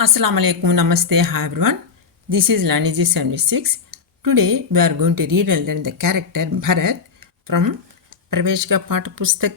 Assalamu alaikum, namaste, hi everyone. This is Laniji76. Today we are going to read and learn the character Bharat from Praveshka Pathapustak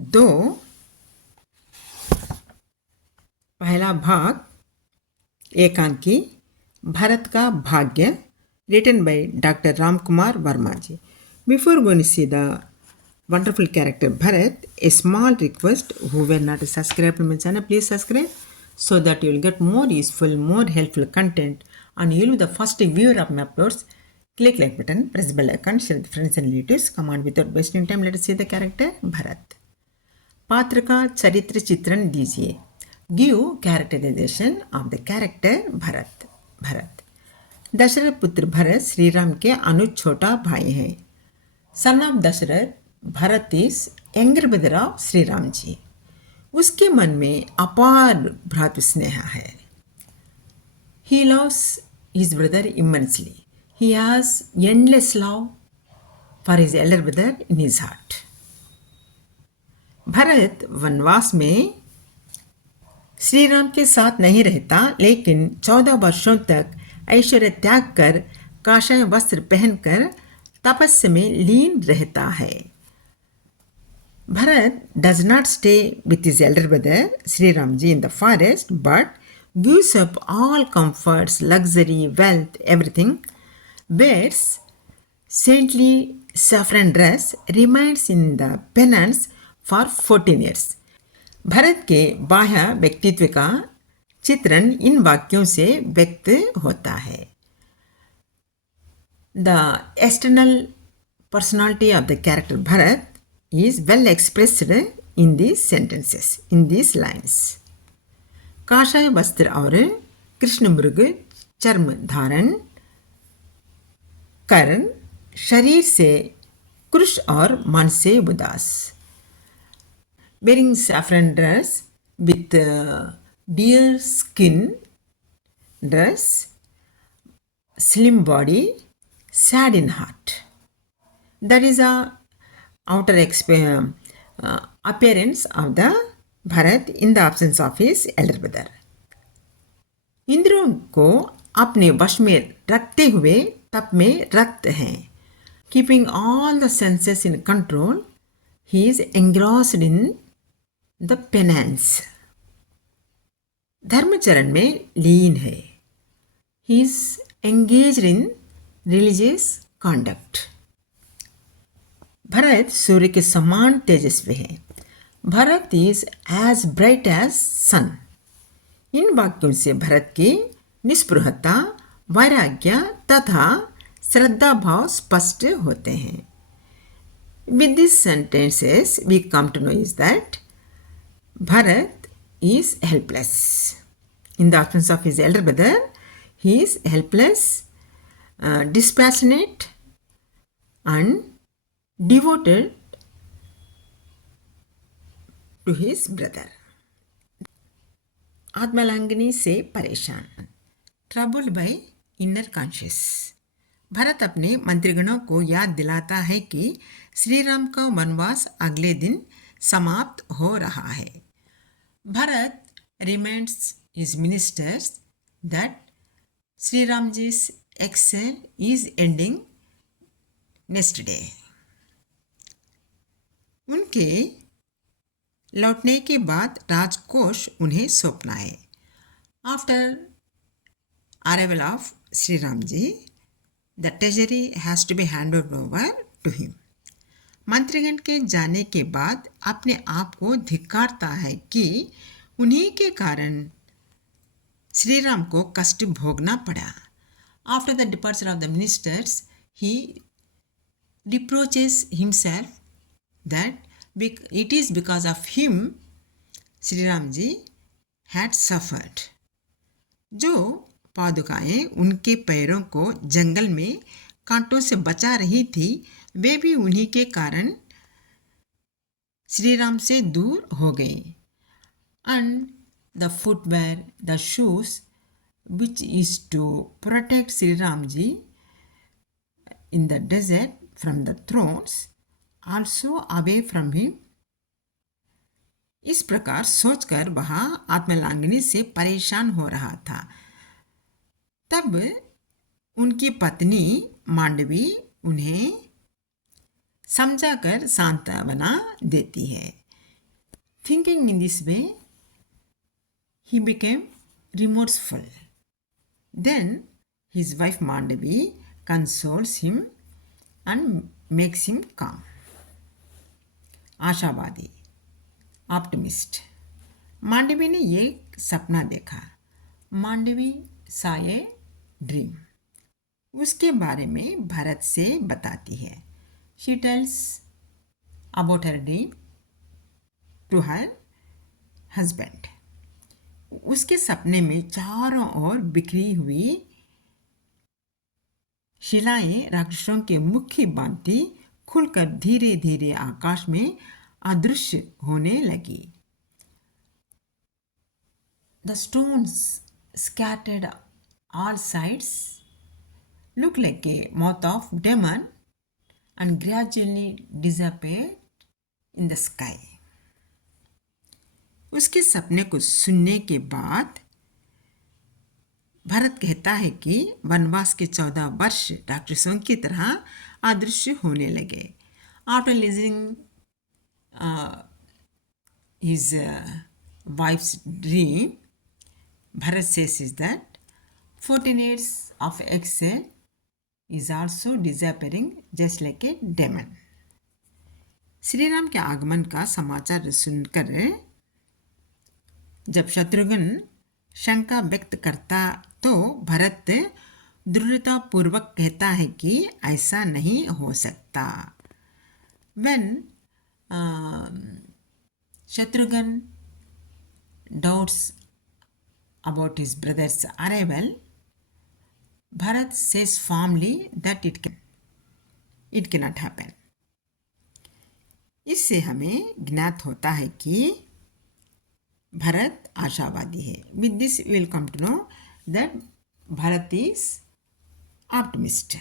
2, पहला भाग एकांकी भारत का भाग्य written by Dr. Ramkumar Verma ji. Before going to see the wonderful character Bharat, a small request: who were not subscribed to my channel, please subscribe so that you will get more useful, more helpful content, and you will be the first viewer of my uploads. Click like button, press bell icon, share with friends and relatives. Come on, without wasting time, let us see the character Bharat. पात्र का चरित्र चित्रण दीजिए. Give characterisation of the character Bharat. Bharat Dashrath पुत्र भरत श्री राम के अनुज छोटा भाई हैं. Son of Dashrath, Bharat is younger brother of Shri Ram ji. उसके मन में अपार भ्रातृ स्नेह है. He loves his brother immensely. He has endless love for his elder brother in his heart. Bharat वनवास में श्री राम के साथ नहीं रहता, लेकिन 14 वर्षों तक ऐश्वर्य त्याग कर काषाय वस्त्र पहनकर तपस्या में लीन रहता है. Bharat does not stay with his elder brother Sri Ramji in the forest, but gives up all comforts, luxury, wealth, everything, wears saintly saffron dress, remains in the penance for 14 years. Bharat के बाह्य व्यक्तित्व का चित्रण इन वाक्यों से व्यक्त होता है. The external personality of the character Bharat is well expressed in these sentences, in these lines. काषाय वस्त्र और कृष्ण मृग चर्म धारण कर शरीर से कृश और मन से उदास. Wearing saffron dress with deer skin dress, slim body, sad in heart. That is a outer appearance of the Bharat in the absence of his elder brother. इंद्रियों को अपने वश में रखते हुए तप में रक्त हैं. Keeping all the senses in control, he is engrossed in the penance. धर्मचरण में लीन है. He is engaged in religious conduct. Bharat सूर्य के समान तेजस्वी है. Bharat is as bright as sun. इन वाक्यों से भरत की निस्पृहता, वैराग्य तथा श्रद्धा भाव स्पष्ट होते हैं. With these sentences, we come to know is that Bharat is helpless. In the absence of his elder brother, he is helpless, dispassionate, and devoted to his brother. आत्मलांगनी से परेशान. Troubled by inner conscience. Bharat अपने मंत्रीगणों को याद दिलाता है कि श्री राम का वनवास अगले दिन समाप्त हो रहा है. Bharat reminds his ministers that Sri Ramji's exile is ending next day. उनके लौटने के बाद राजकोष उन्हें सौंपना है. After arrival of Shri Ram ji, the treasury has to be handed over to him. मंत्रीगण के जाने के बाद अपने आप को धिक्कारता है कि उन्हीं के कारण श्री राम को कष्ट भोगना पड़ा. After the departure of the ministers, he reproaches himself that it is because of him Sri Ram ji had suffered. जो पादुकाएं उनके पैरों को जंगल में कांटों से बचा रही थी, वे भी उन्हीं के कारण श्री राम से दूर हो गई. And the footwear, the shoes, which is to protect Sri Ram ji in the desert from the thorns, also away from him, इस प्रकार सोचकर वह आत्मलांघनी से परेशान हो रहा था। तब उनकी पत्नी मांडवी उन्हें समझाकर सांत्वना देती है। Thinking in this way he became remorseful. Then his wife Mandavi consoles him and makes him calm. आशावादी, ऑप्टिमिस्ट। मांडवी ने एक सपना देखा। Mandavi saw a dream. उसके बारे में भरत से बताती है। She tells about her dream to her husband. उसके सपने में चारों ओर बिखरी हुई शिलाएं राक्षसों के मुख की भांति खुलकर धीरे धीरे आकाश में अदृश्य होने लगी। The stones scattered all sides look like a mouth of demon and gradually disappeared in the sky. उसके सपने को सुनने के बाद भरत कहता है कि वनवास के 14 वर्ष राक्षसों की तरह अदृश्य होने लगे। After listening his wives dream, Bharat says is that 14 years of exile is also disappearing just like a demon. Shri Ram के आगमन का समाचार सुनकर जब शत्रुघ्न शंका व्यक्त करता तो भरत दृढ़तापूर्वक कहता है कि ऐसा नहीं हो सकता। When Shatrughan doubts about his brother's arrival, Bharat says firmly that it cannot happen. इससे हमें ज्ञात होता है कि भरत आशावादी है। With this we will come to know that Bharat is optimist,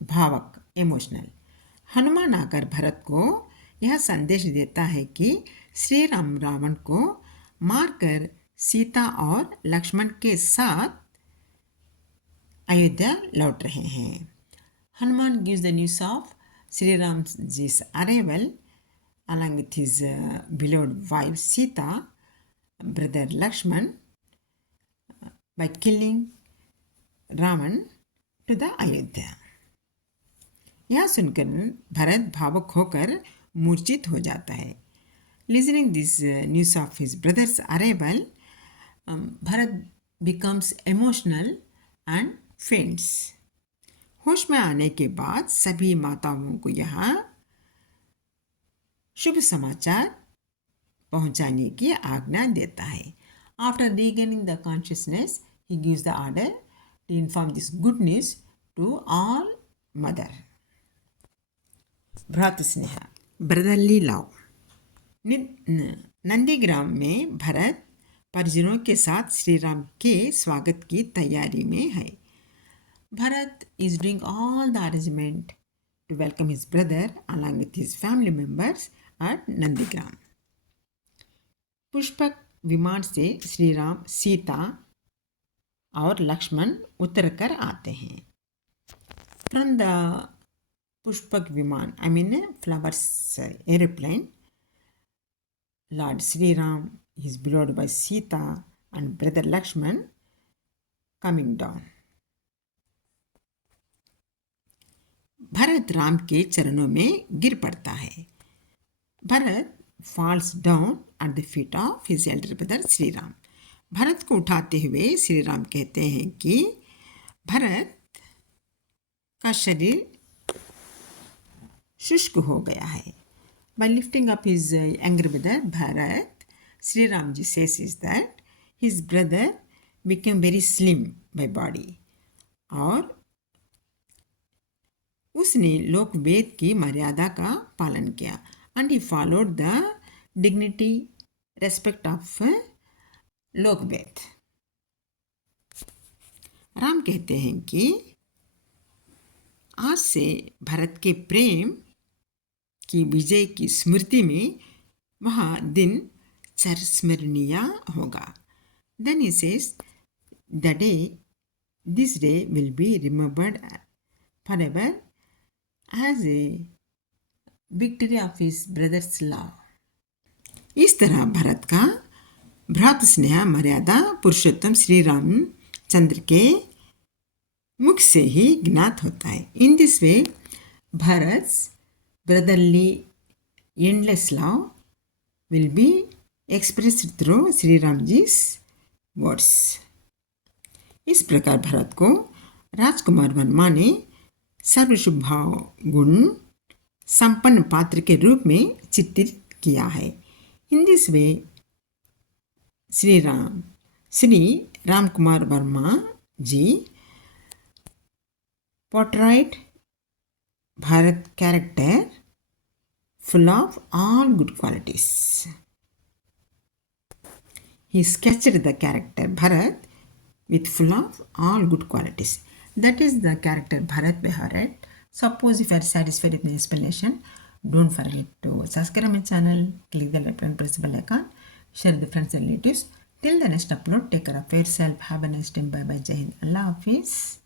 भावक, emotional. हनुमान आकर भरत को यह संदेश देता है कि श्री राम रावण को मारकर सीता और लक्ष्मण के साथ अयोध्या लौट रहे हैं। Hanuman gives the news of Sri Ram's arrival along with his beloved wife Sita, brother Lakshman, by killing Ravan to the Ayodhya. यह सुनकर भरत भावुक होकर मूर्छित हो जाता है। Listening this news of his brother's arrival, Bharat becomes emotional and faints. होश में आने के बाद सभी माताओं को यहाँ शुभ समाचार पहुंचाने की आज्ञा देता है। After regaining the consciousness, he gives the order to inform this good news to all mother. भ्रातृ स्नेह, ब्रदरली लव। नंदीग्राम में भरत परिजनों के साथ श्री राम के स्वागत की तैयारी में है। Bharat is doing all the arrangement to welcome his brother along with his family members at Nandigram. Pushpak विमान से श्री राम, सीता और लक्ष्मण उतरकर आते हैं। From the पुष्पक विमान, I mean flowers airplane, Lord Sri Ram is beloved by Sita and brother Lakshman coming down. Bharat Ram के चरणों में गिर पड़ता है। Bharat falls down at the feet of his elder brother Shri Ram. Bharat को उठाते हुए श्री राम कहते हैं कि भरत का शरीर शुष्क हो गया है। By lifting up his younger brother Bharat, Sri Ramji says is that his brother became very slim by body और उसने लोक वेद की मर्यादा का पालन किया and he followed the dignity, respect of लोक वेद। राम कहते हैं कि आज से भरत के प्रेम की विजय की स्मृति में वह दिन चिरस्मरणीय होगा. Then he says, this day will be remembered forever as a victory of his brother's love. इस तरह भारत का भ्रातृ स्नेह मर्यादा पुरुषोत्तम श्री रामचंद्र के मुख से ही ज्ञात होता है. In this way Bharat brotherly endless love will be expressed through Sri Ramji's words. इस प्रकार भारत को राजकुमार वर्मा ने सर्वशुभाव गुण संपन्न पात्र के रूप में चित्रित किया है. In this way Shri Ram Kumar Verma ji portrayed Bharat character full of all good qualities. He sketched the character Bharat with full of all good qualities. That is the character Bharat we have read. Suppose if you are satisfied with my explanation, don't forget to subscribe my channel, click the like button, press the bell icon, share with friends and relatives. Till the next upload, take care of yourself. Have a nice time. Bye bye. Jai Hind. Allah Hafiz.